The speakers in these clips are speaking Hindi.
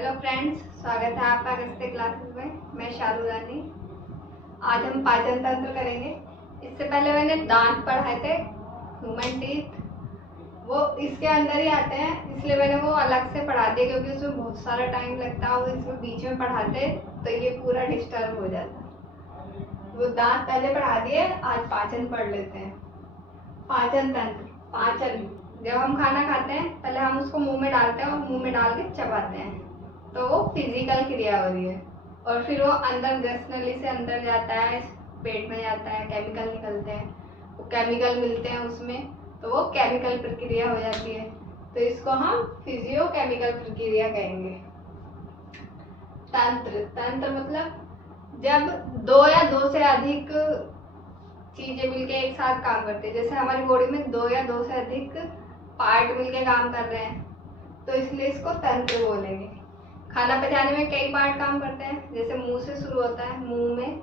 हेलो फ्रेंड्स, स्वागत है आपका अगस्त्य क्लासेस में। मैं शालू रानी। आज हम पाचन तंत्र करेंगे। इससे पहले मैंने दांत पढ़ाए थे, ह्यूमन टीथ, वो इसके अंदर ही आते हैं, इसलिए मैंने वो अलग से पढ़ा दिया क्योंकि उसमें बहुत सारा टाइम लगता है और इसमें बीच में पढ़ाते तो ये पूरा डिस्टर्ब हो जाता। वो दांत पहले पढ़ा दिए, आज पाचन पढ़ लेते हैं। पाचन तंत्र, पाचन, जब हम खाना खाते हैं पहले हम उसको मुंह में डालते हैं और मुंह में डाल के चबाते हैं, तो वो फिजिकल क्रिया हो रही है। और फिर वो अंदर ग्रस्त नली से अंदर जाता है, पेट में जाता है, केमिकल निकलते हैं, वो केमिकल मिलते हैं उसमें, तो वो केमिकल प्रक्रिया हो जाती है। तो इसको हम फिजियो केमिकल प्रक्रिया कहेंगे। तंत्र, तंत्र मतलब जब दो या दो से अधिक चीजें मिलके एक साथ काम करते हैं। जैसे हमारी बॉडी में दो या दो से अधिक पार्ट मिलके काम कर रहे हैं, तो इसलिए इसको तंत्र बोलेंगे। खाना पचाने में कई पार्ट काम करते हैं, जैसे मुंह से शुरू होता है, मुंह में,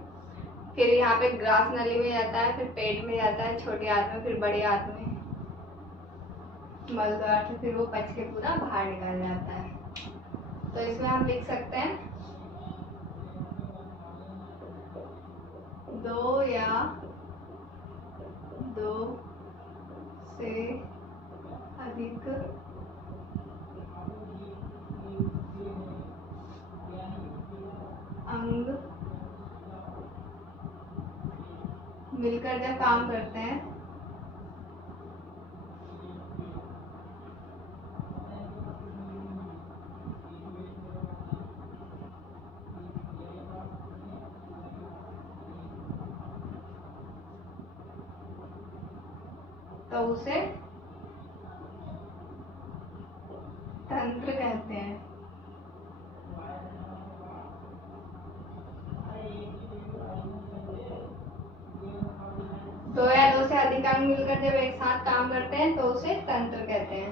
फिर यहाँ पे ग्रास नली में जाता है, फिर पेट में जाता है, छोटी आंत में, फिर बड़ी आंत में, मल द्वार से फिर वो पच के पूरा बाहर निकल जाता है। तो इसमें हम लिख सकते हैं दो या दो से अधिक अंग मिलकर जब काम करते हैं तो उसे तंत्र कहते हैं। दो या दो से अधिक अंग मिलकर जब एक साथ काम करते हैं तो उसे तंत्र कहते हैं।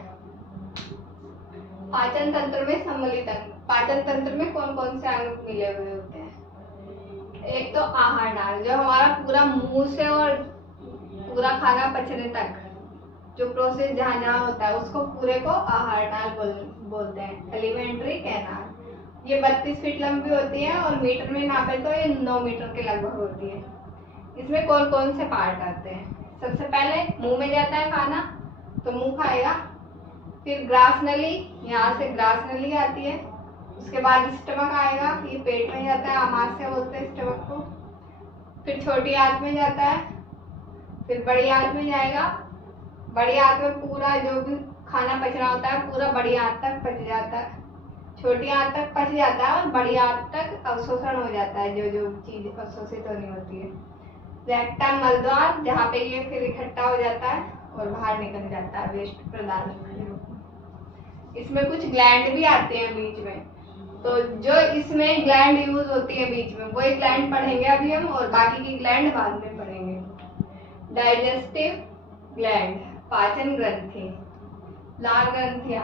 पाचन तंत्र में सम्मिलित अंग, पाचन तंत्र में कौन कौन से अंग मिले हुए होते हैं? एक तो आहार नाल, जो हमारा पूरा मुंह से और पूरा खाना पचने तक जो प्रोसेस जहाँ जहाँ होता है उसको पूरे को आहार नाल बोलते हैं, एलिमेंट्री कैनाल। ये 32 फीट लंबी होती है और मीटर में नापे तो ये 9 मीटर के लगभग होती है। इसमें कौन कौन से पार्ट आते हैं? सबसे पहले मुंह में जाता है खाना, तो मुंह खाएगा, फिर ग्रास नली, यहाँ से ग्रास नली आती है, उसके बाद स्टमक आएगा, ये पेट में जाता है, आमाशय बोलते हैं स्टमक को, फिर छोटी आंत में जाता है, फिर बड़ी आंत में जाएगा, बड़ी आंत में पूरा जो भी खाना पचना होता है पूरा बड़ी आंत तक पच जाता है, छोटी आंत तक पच जाता है और बड़ी आंत तक अवशोषण हो जाता है, जो जो चीज अवशोषित होनी होती है। रेक्टम, मलद्वार, जहाँ पे ये फिर इकट्ठा हो जाता है और बाहर निकल जाता है वेस्ट पदार्थ के रूप में। इसमें कुछ ग्लैंड भी आते हैं बीच में, तो जो इसमें ग्लैंड यूज होती है बीच में, वही ग्लैंड पढ़ेंगे अभी हम, और बाकी की ग्लैंड बाद में पढ़ेंगे। डाइजेस्टिव ग्लैंड, पाचन ग्रंथि, लार ग्रंथियां।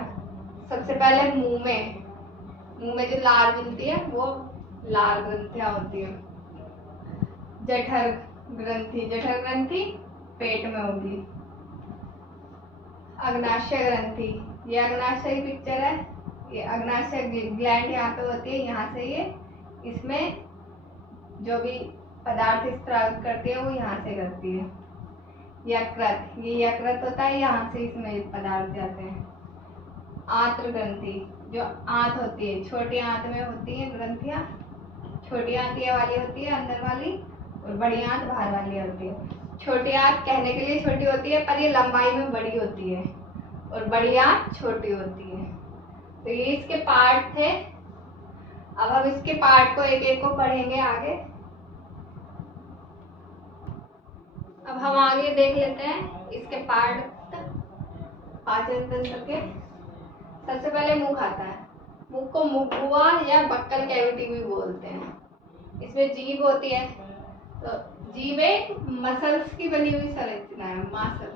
सबसे पहले मुंह में जो लार मिलती है वो लार ग्रंथियां होती है। जठर ग्रंथि, जठर ग्रंथि पेट में होगी। अग्नाशय ग्रंथि, ये अग्नाशय की पिक्चर है, ये अग्नाशय ग्लैंड यहाँ पे होती है, यहाँ से ये इसमें जो भी पदार्थ स्त्राव करती है वो यहाँ से करती है। यकृत, ये यकृत होता है, यहाँ से इसमें पदार्थ जाते हैं। आंत्र ग्रंथि, जो आंत होती है, छोटी आंत में होती है ग्रंथियां, छोटी आंत ये वाली होती है अंदर वाली, और बड़ी आंत बाहर वाली होती है। छोटी आंत कहने के लिए छोटी होती है पर ये लंबाई में बड़ी होती है, और बड़ी आंत छोटी होती है। तो ये इसके पार्ट थे। अब हम इसके पार्ट को एक एक को पढ़ेंगे आगे। अब हम आगे देख लेते हैं इसके पार्ट पाचन तंत्र के। सबसे पहले मुंह खाता है, मुंह को मुखुआ या बक्कल कैविटी भी बोलते हैं। इसमें जीभ होती है, तो जीभ एक मसल्स की बनी हुई संरचना है, मासल,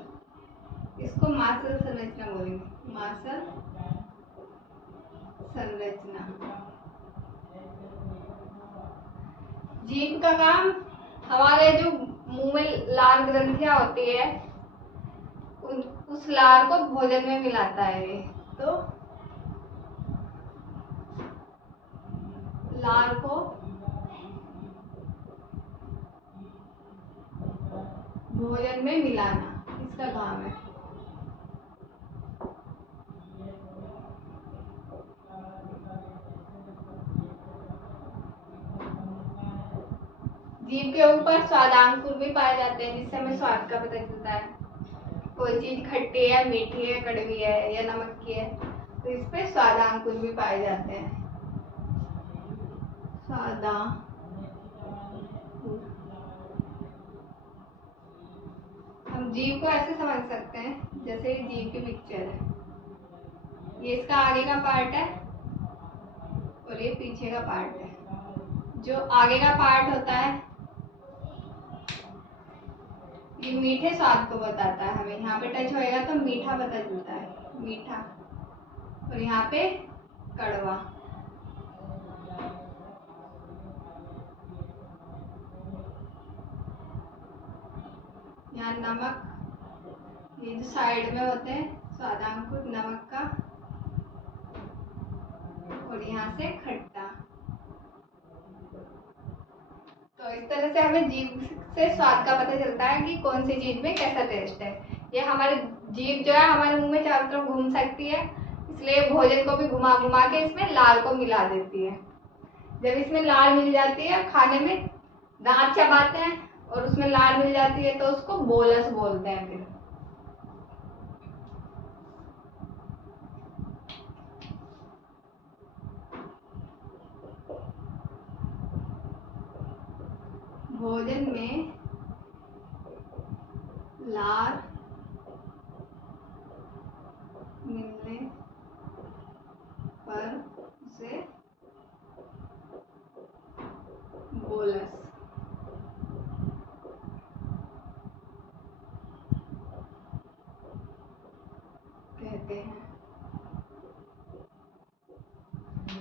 इसको मासल संरचना बोलेंगे, मासल संरचना। जीभ का काम हमारे जो मुंह में लार ग्रंथियां होती है उस लार को भोजन में मिलाता है ये। तो लार को भोजन में मिलाना इसका काम है। जीभ के ऊपर स्वादांकुर भी पाए जाते हैं, जिससे हमें स्वाद का पता चलता है कोई चीज खट्टी है, मीठी है, कड़वी है या नमक की है, तो इस पे स्वादांकुर भी पाए जाते हैं। स्वादांकुर हम जीभ को ऐसे समझ सकते हैं जैसे ये जीभ की पिक्चर है, ये इसका आगे का पार्ट है और ये पीछे का पार्ट है। जो आगे का पार्ट होता है ये मीठे स्वाद को बताता है हमें, यहाँ पे टच होएगा तो मीठा पता चलता है, मीठा, और यहाँ पे कड़वा। यहाँ नमक, ये जो साइड में होते हैं स्वादांकुर नमक का, और यहाँ से खट्टा। तो इस तरह से हमें जीभ से स्वाद का पता चलता है कि कौन सी चीज में कैसा टेस्ट है। ये हमारे जीभ जो है हमारे मुंह में चारों तरफ घूम सकती है, इसलिए भोजन को भी घुमा घुमा के इसमें लार को मिला देती है। जब इसमें लार मिल जाती है, खाने में दांत चबाते हैं और उसमें लार मिल जाती है तो उसको बोलस बोलते हैं। फिर भोजन में लार मिलने पर उसे बोलस कहते हैं।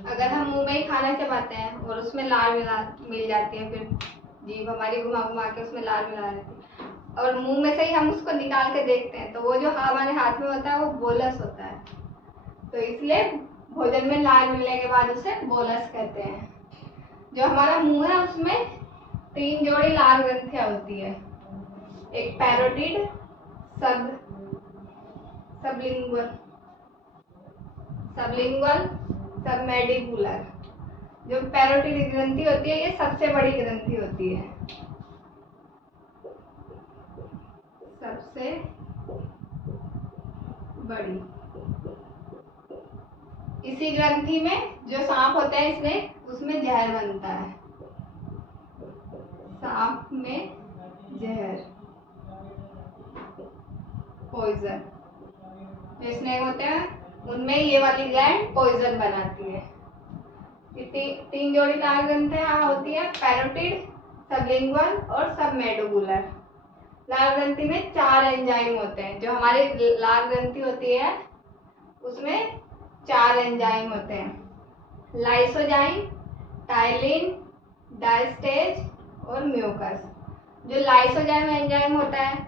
अगर हम मुंह में ही खाना चबाते हैं और उसमें लार मिल जाती है, फिर जीभ हमारी घुमा घुमा के उसमें लार मिला देती है, और मुंह में से ही हम उसको निकाल के देखते हैं तो वो जो हमारे हाथ में होता है वो बोलस होता है। तो इसलिए भोजन में लार मिलने के बाद उसे बोलस कहते हैं। जो हमारा मुंह है उसमें 3 जोड़ी लार ग्रंथियां होती है, एक पैरोटिड, सबलिंगुअल, सबमैंडिबुलर। जो पैरोटिड ग्रंथि होती है ये सबसे बड़ी ग्रंथि होती है, सबसे बड़ी। इसी ग्रंथि में जो सांप होते हैं इसमें उसमें जहर बनता है, सांप में जहर, पॉइजन। जो स्नेक होते हैं उनमें ये वाली ग्लैंड पॉइजन बनाती है। ये 3 जोड़ी लार ग्रंथियां होती है, पैरोटिड, सबलिंगुअल और सबमैंडिबुलर। लार ग्रंथि में 4 एंजाइम होते हैं। जो हमारी लार ग्रंथि होती है उसमें 4 एंजाइम होते हैं, लाइसोजाइम, टाइलिन, डायस्टेज और म्यूकस। जो लाइसोजाइम एंजाइम होता है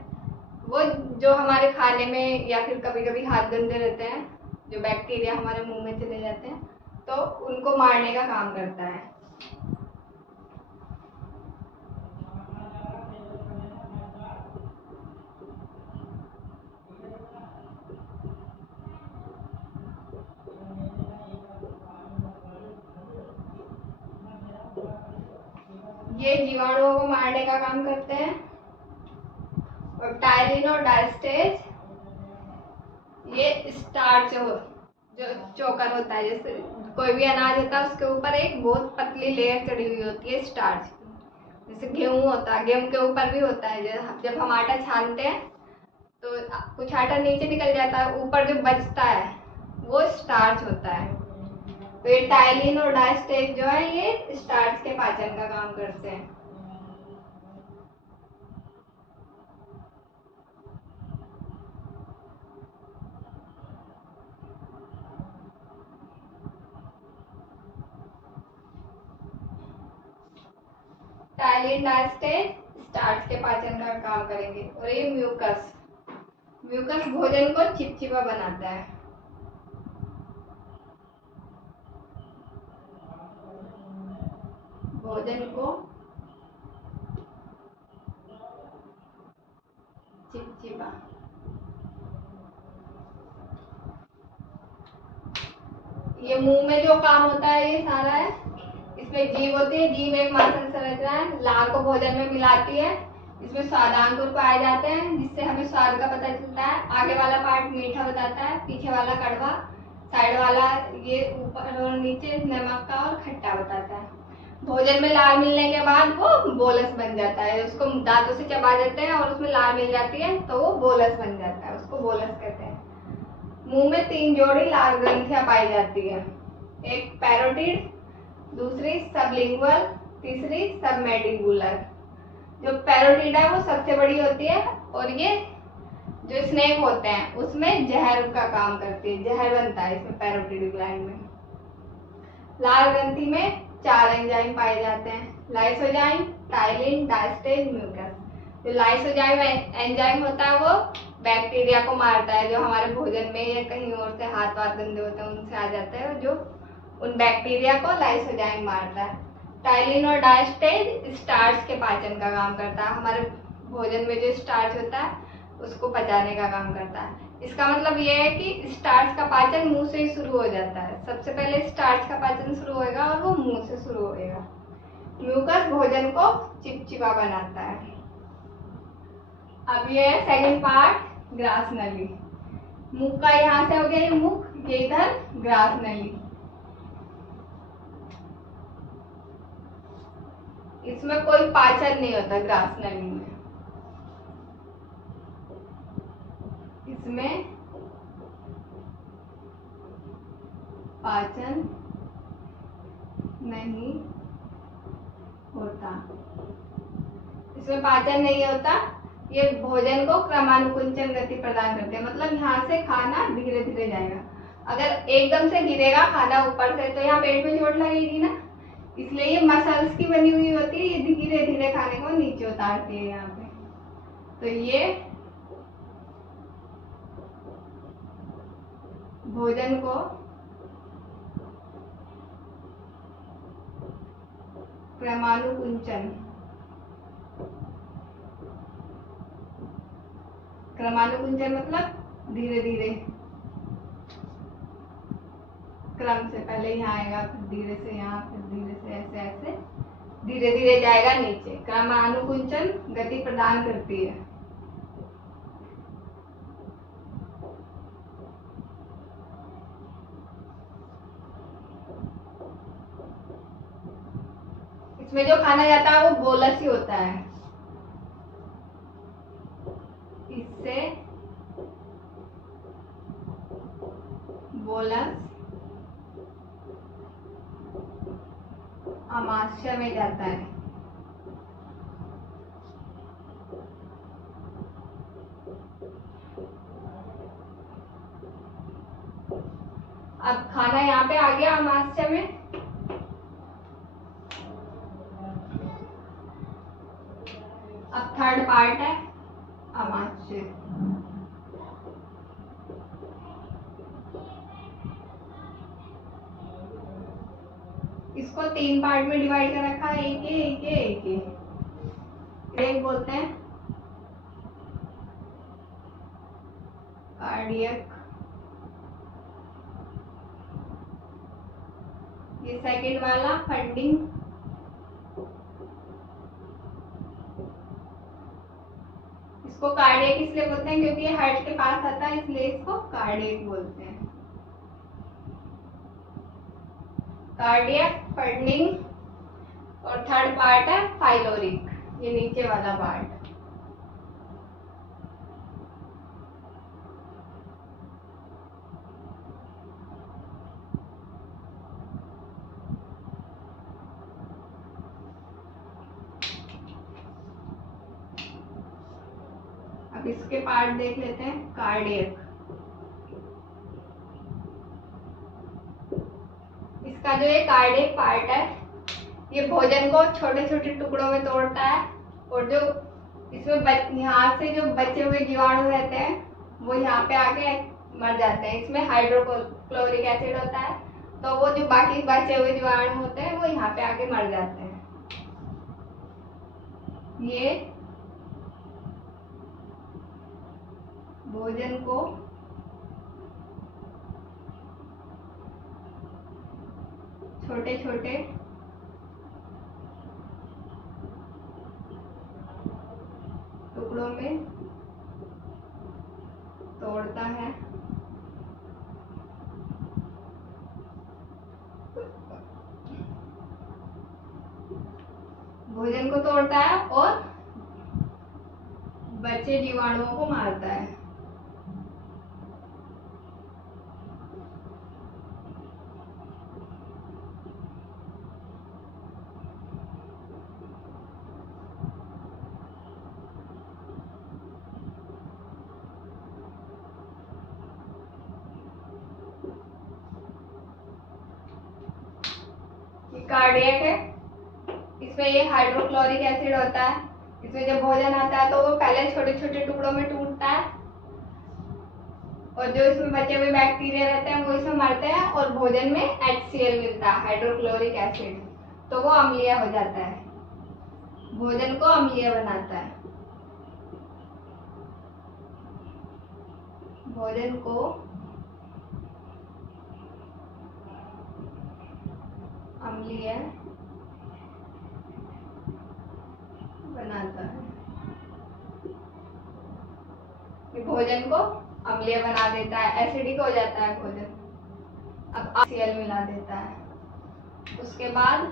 वो जो हमारे खाने में या फिर कभी कभी हाथ गंदे रहते हैं, जो बैक्टीरिया हमारे मुंह में चले जाते हैं तो उनको मारने का काम करता है। ये जीवाणुओं को मारने का काम करते हैं। और टायलिन और डायस्टेज ये स्टार्च जो चोकर होता है, जैसे कोई भी अनाज होता है उसके ऊपर एक बहुत पतली लेयर चढ़ी हुई होती है स्टार्च। जैसे गेहूं होता है, गेहूं के ऊपर भी होता है, जब हम आटा छानते हैं तो कुछ आटा नीचे निकल जाता है, ऊपर जो बचता है वो स्टार्च होता है। तो ये टाइलिन और डायस्टेज जो है ये स्टार्च के पाचन का काम करते हैं। टाइलिन डायस्टेज स्टार्च के पाचन का काम करेंगे। और ये म्यूकस, म्यूकस भोजन को चिपचिपा बनाता है। भोजन को चिपचिपा। ये मुंह में जो काम होता है ये सारा है। इसमें जीभ होती है, जीभ एक मांसल संरचना है, लार को भोजन में मिलाती है। इसमें स्वादांकुर पाए जाते हैं जिससे हमें स्वाद का पता चलता है। आगे वाला पार्ट मीठा बताता है, पीछे वाला कड़वा, साइड वाला ये ऊपर और नीचे नमक का और खट्टा बताता है। भोजन में लार मिलने के बाद वो बोलस बन जाता है। उसको दांतों से चबा देते हैं और उसमें लार मिल जाती है तो वो बोलस बन जाता है, उसको बोलस कहते हैं। मुंह में 3 जोड़ी लार ग्रंथियां पाई जाती है, एक पैरोटिड, दूसरी सबलिंगुअल, तीसरी सबमैंडिबुलर। जो पैरोटिड है वो सबसे बड़ी होती है और ये जो स्नेक होते हैं उसमें जहर का काम करती है, जहर बनता है इसमें पैरोटिड ग्लैंड में। लार ग्रंथि में 4 एंजाइम पाए जाते हैं, लाइसोजाइम, टाइलिन, डायस्टेज, म्यूकस। जो लाइसोजाइम एंजाइम होता है वो बैक्टीरिया को मारता है जो हमारे भोजन में या कहीं और से हाथ वाथ गंदे होते हैं उनसे आ जाता है, जो उन बैक्टीरिया को लाइसोजाइम मारता है। टाइलिन और डायस्टेज स्टार्च के पाचन का काम करता है, हमारे भोजन में जो स्टार्च होता है उसको पचाने का काम करता है। इसका मतलब ये है कि स्टार्च का पाचन मुंह से ही शुरू हो जाता है। सबसे पहले स्टार्च का पाचन शुरू होएगा और वो मुंह से शुरू होएगा। म्यूकस भोजन को चिपचिपा बनाता है। अब ये है सेकंड पार्ट, ग्रास नली। मुख का यहाँ से हो गया ये मुख, ये इधर ग्रास नली। इसमें कोई पाचन नहीं होता ग्रास नली में। इसमें पाचन नहीं होता, इसमें पाचन नहीं होता। ये भोजन को क्रमानुकुंचन गति प्रदान करते हैं, मतलब यहाँ से खाना धीरे धीरे जाएगा। अगर एकदम से गिरेगा खाना ऊपर से तो यहाँ पेट में चोट लगेगी ना, इसलिए ये मसल्स की बनी हुई होती है, ये धीरे धीरे खाने को नीचे उतारती है यहाँ पे। तो ये भोजन को क्रमानुकुंचन, क्रमानुकुंचन मतलब धीरे धीरे, क्रम से पहले यहाँ आएगा, फिर धीरे से यहाँ, फिर धीरे से ऐसे ऐसे धीरे धीरे जाएगा नीचे। क्रमानुकुंचन गति प्रदान करती है। इसमें जो खाना जाता है वो बोलस ही होता है। इससे बोलस आमाशय में जाता है। अब खाना यहाँ पे आ गया आमाशय में। अब थर्ड पार्ट है आमाशय। इसको 3 पार्ट में डिवाइड कर रखा है, एक बोलते हैं कार्डियक, ये सेकंड वाला फंडिंग, इसको कार्डियक इसलिए बोलते हैं क्योंकि ये हार्ट के पास आता है, इसलिए इसको कार्डियक बोलते हैं। कार्डियक, फंडिंग और थर्ड पार्ट है फाइलोरिक, ये नीचे वाला पार्ट। अब इसके पार्ट देख लेते हैं। कार्डियक, इसका जो ये कार्डियक पार्ट है ये भोजन को छोटे छोटे टुकड़ों में तोड़ता है और जो इसमें यहाँ से जो बचे हुए जीवाणु रहते हैं वो यहाँ पे आके मर जाते हैं। इसमें हाइड्रोक्लोरिक एसिड होता है तो वो जो बाकी बचे हुए जीवाणु होते हैं वो यहाँ पे आके मर जाते हैं। ये भोजन को छोटे छोटे टुकड़ों में तोड़ता है। भोजन को तोड़ता है और बचे जीवाणुओं को मारता है। कार्डियक है, इसमें ये हाइड्रोक्लोरिक एसिड होता है। इसमें जब भोजन आता है तो वो पहले छोटे छोटे टुकड़ों में टूटता है और जो इसमें बचे हुए बैक्टीरिया रहते हैं वो इसमें मरते हैं और भोजन में HCl मिलता है, हाइड्रोक्लोरिक एसिड, तो वो अम्लीय हो जाता है, भोजन को अम्लीय बनाता है। भोजन को अम्लीय बनाता है। भोजन को अम्लीय बना देता है, एसिडिक हो जाता है भोजन। अब HCl मिला देता है। उसके बाद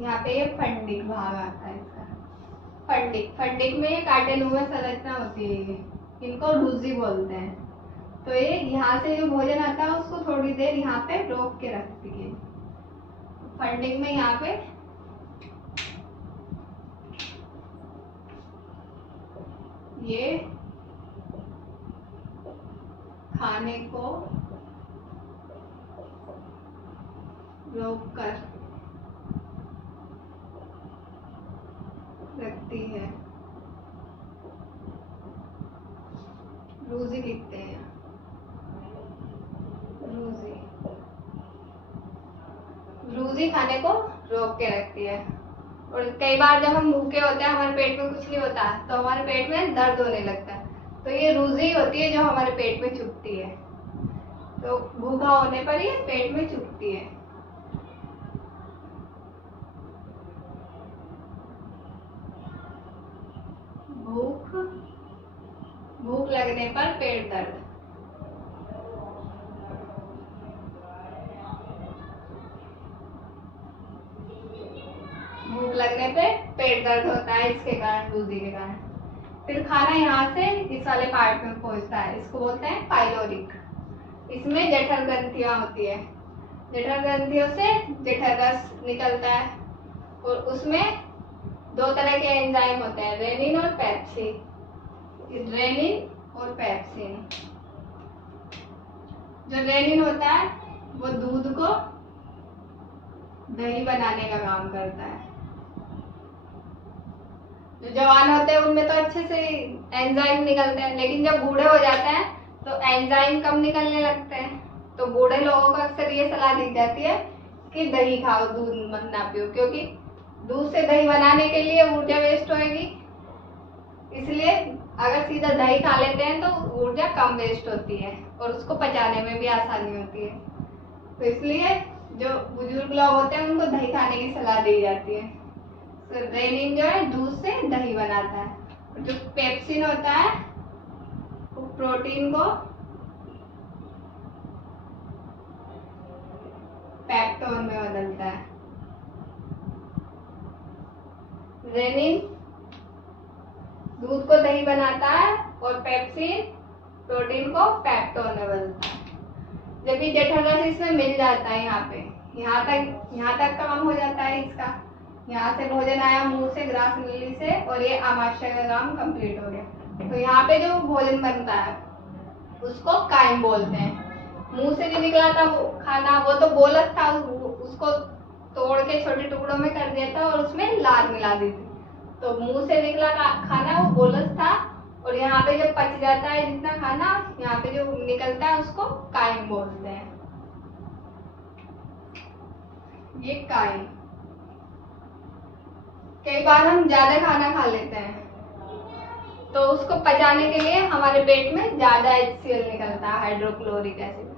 यहाँ पे ये फंडिक भाग आता है इसका। फंडिक में ये कार्टेनोमा संरचना होती है, इनको रूजी बोलते हैं। तो ये यहाँ से जो भोजन आता है उसको थोड़ी देर यहाँ पे रोक के रखती है। फंडिक में यहाँ पे ये खाने को रोक कर रखती है। रूजी लिखते हैं, रूजी खाने को रोक के रखती है। और कई बार जब हम भूखे होते हैं, हमारे पेट में कुछ नहीं होता तो हमारे पेट में दर्द होने लगता है, तो ये रूजी होती है जो हमारे पेट में चुभती है। तो भूखा होने पर ये पेट में चुभती है। भूख लगने पर पेट दर्द। भूख लगने पे पेट दर्द होता है इसके कारण, रूजी के कारण। फिर खाना यहाँ से इस वाले पार्ट में पहुंचता है, इसको बोलते हैं पाइलोरिक। इसमें जठर ग्रंथियां होती है, जठर ग्रंथियों से जठर रस निकलता है और उसमें दो तरह के एंजाइम होते हैं, रेनिन और पेप्सिन। रेनिन और पेप्सिन। जो रेनिन होता है वो दूध को दही बनाने का काम करता है। जो जवान होते हैं उनमें तो अच्छे से एंजाइम निकलते हैं, लेकिन जब बूढ़े हो जाते हैं तो एंजाइम कम निकलने लगते हैं। तो बूढ़े लोगों को अक्सर ये सलाह दी जाती है कि दही खाओ, दूध मत ना पियो, क्योंकि दूध से दही बनाने के लिए ऊर्जा वेस्ट होएगी। इसलिए अगर सीधा दही खा लेते हैं तो ऊर्जा कम वेस्ट होती है और उसको पचाने में भी आसानी होती है। तो इसलिए जो बुजुर्ग लोग होते हैं उनको दही खाने की सलाह दी जाती है। तो रेनिन जो है दूध से दही बनाता है और जो पेप्सिन होता है वो प्रोटीन को पेप्टोन में बदलता है। रेनिन दूध को दही बनाता है और पेप्सिन प्रोटीन को पेप्टोन में बदलता है। जब ये जठर रस इसमें मिल जाता है, यहाँ तक काम हो जाता है इसका। यहाँ से भोजन आया मुंह से, ग्रास नली से, और ये आमाशय का काम कंप्लीट हो गया। तो यहाँ पे जो भोजन बनता है उसको काइम बोलते हैं। मुंह से जो निकला था वो खाना, वो तो बोलस था, उसको तोड़ के छोटे टुकड़ों में कर दिया था और उसमें लार मिला दी थी। तो मुंह से निकला खाना वो बोलस था, और यहाँ पे जब पच जाता है जितना खाना, यहाँ पे जो निकलता है उसको काइम बोलते हैं। ये काइम। कई बार हम ज़्यादा खाना खा लेते हैं तो उसको पचाने के लिए हमारे पेट में ज़्यादा HCl निकलता है, हाइड्रोक्लोरिक एसिड।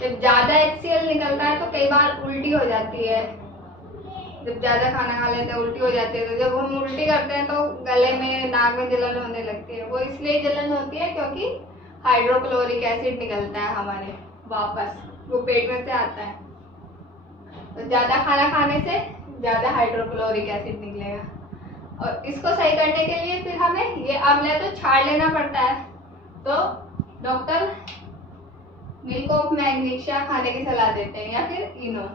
जब ज़्यादा HCl निकलता है तो कई बार उल्टी हो जाती है। जब ज़्यादा खाना खा लेते हैं उल्टी हो जाती है, तो जब हम उल्टी करते हैं तो गले में, नाक में जलन होने लगती है। वो इसलिए जलन होती है क्योंकि हाइड्रोक्लोरिक एसिड निकलता है हमारे वापस, वो पेट में से आता है। तो ज़्यादा खाना खाने से ज़्यादा हाइड्रोक्लोरिक एसिड निकलेगा। और इसको सही करने के लिए फिर हमें ये आंवला तो छाड़ लेना पड़ता है। तो डॉक्टर मिल्क ऑफ मैग्नीशिया खाने की सलाह देते हैं या फिर इनो।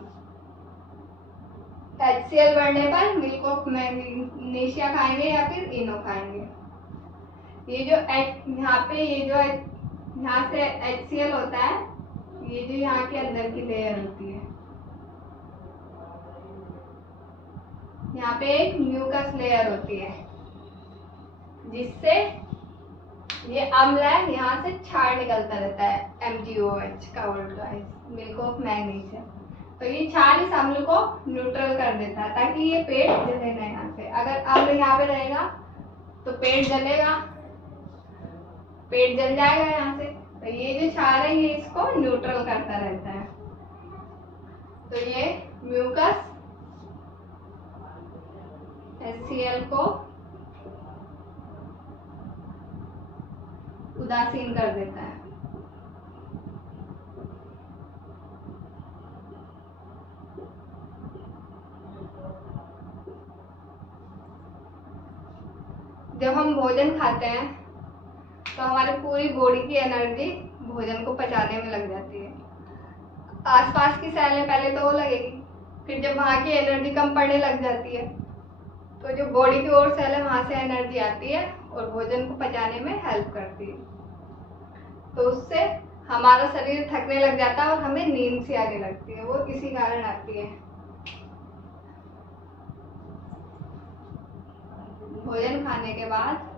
HCl बढ़ने पर मिल्क ऑफ मैग्नीशिया खाएंगे या फिर इनो खाएंगे। ये जो यहाँ पे ये जो यहाँ से HCl होता है, ये जो यहाँ के अंदर की लेयर होती है, यहाँ पे एक म्यूकस लेयर होती है जिससे ये अम्ल है यहाँ से छाड़ निकलता रहता है, MgOH का उल्टा है, मिल्क ऑफ मैग्नीशिया। तो ये छाड़ इस अम्ल को न्यूट्रल कर देता है ताकि ये पेट जले ना यहाँ से। अगर अम्ल यहाँ पे रहेगा तो पेट जलेगा, पेट जल जाएगा यहाँ से। तो ये जो छाड़ है ये इसको न्यूट्रल करता रहता है। तो ये म्यूकस HCl को उदासीन कर देता है। जब हम भोजन खाते हैं तो हमारी पूरी बॉडी की एनर्जी भोजन को पचाने में लग जाती है। आसपास की सेलें पहले तो वो लगेगी, फिर जब वहाँ की एनर्जी कम पड़ने लग जाती है तो जो बॉडी की और सेल है वहाँ से एनर्जी आती है और भोजन को पचाने में हेल्प करती है। तो उससे हमारा शरीर थकने लग जाता है और हमें नींद सी आने लगती है, वो इसी कारण आती है। भोजन खाने के बाद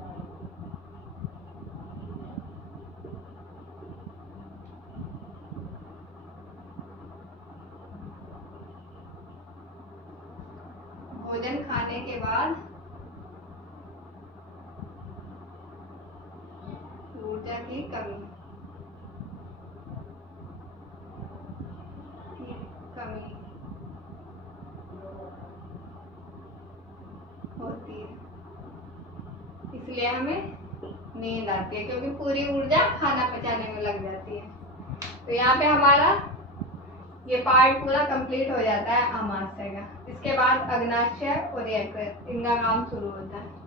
ऊर्जा की कमी होती है, इसलिए हमें नींद आती है क्योंकि पूरी ऊर्जा खाना पचाने में लग जाती है। तो यहाँ पे हमारा ये पार्ट पूरा कंप्लीट हो जाता है आमाशय का। इसके बाद अग्नाशय और यकृत, इनका काम शुरू होता है।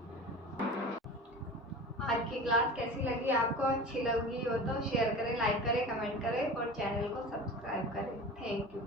आज की क्लास कैसी लगी आपको? अच्छी लगी हो तो शेयर करें, लाइक करें, कमेंट करें और चैनल को सब्सक्राइब करें। Thank you.